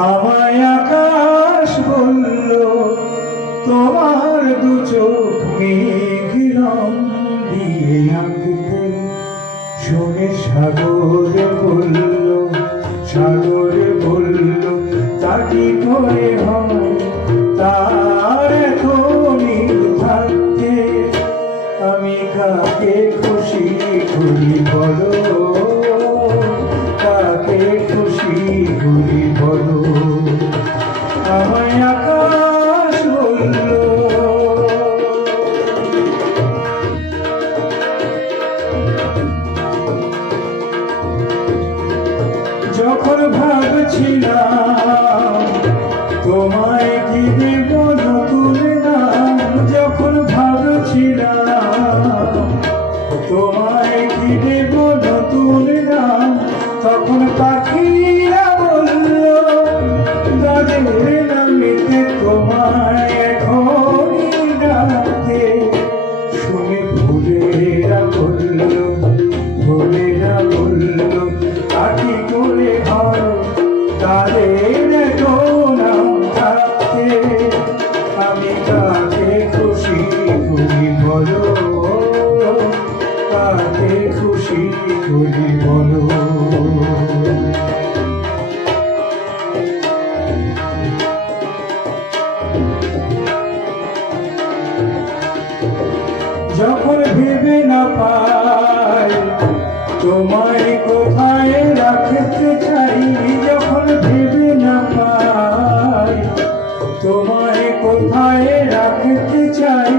আমায় আকাশ বলল তোমার দু চোখ মেঘ রং দিয়ে আঁকতে। শুনে সাগর বলল তা কি করে হয় তার এত নীল থাকতে। আমি কাকে খুশি করি বলো, কাকে খুশি করি বলো। আমায় আকাশ বলল যখন ভাবছিলাম তোমায় কি দেব নতুন নাম, যখন ভাবছিলাম তোমায় কি দেব নতুন নাম, তখন পাখিরা বলল তাদের নামেতে তোমায় এখনই ডাকতে। শুনে ভুলেরা বলল কাটি করে হয় তাদের নাম থাকতে। আমি কাকে খুশি করি বলো, কাকে খুশি করি বলো। যখন ভেবে না পাই তোমায় কোথায় রাখতে চাই, যখন ভেবে না পাই তোমায় কোথায় রাখতে চাই,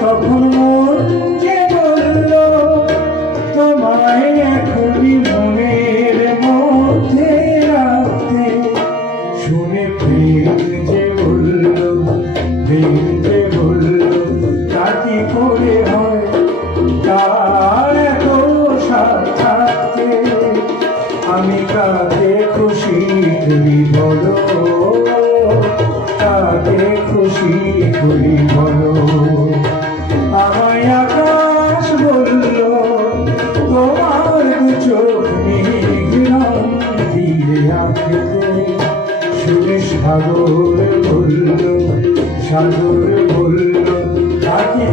তখন মন যে বলল তোমায় এখনই মনের মধ্যে রাখতে। শুনে প্রেম যে বলল তা কি করে হয় তার এত সাথ থাকতে। আমি কাকে খুশি করি বলো, কাকে খুশি করি বলো। আমায় আকাশ বলল তোমার দু চোখ মেঘ রং দিয়ে আঁকতে। শুনে সাগর বলল তা কি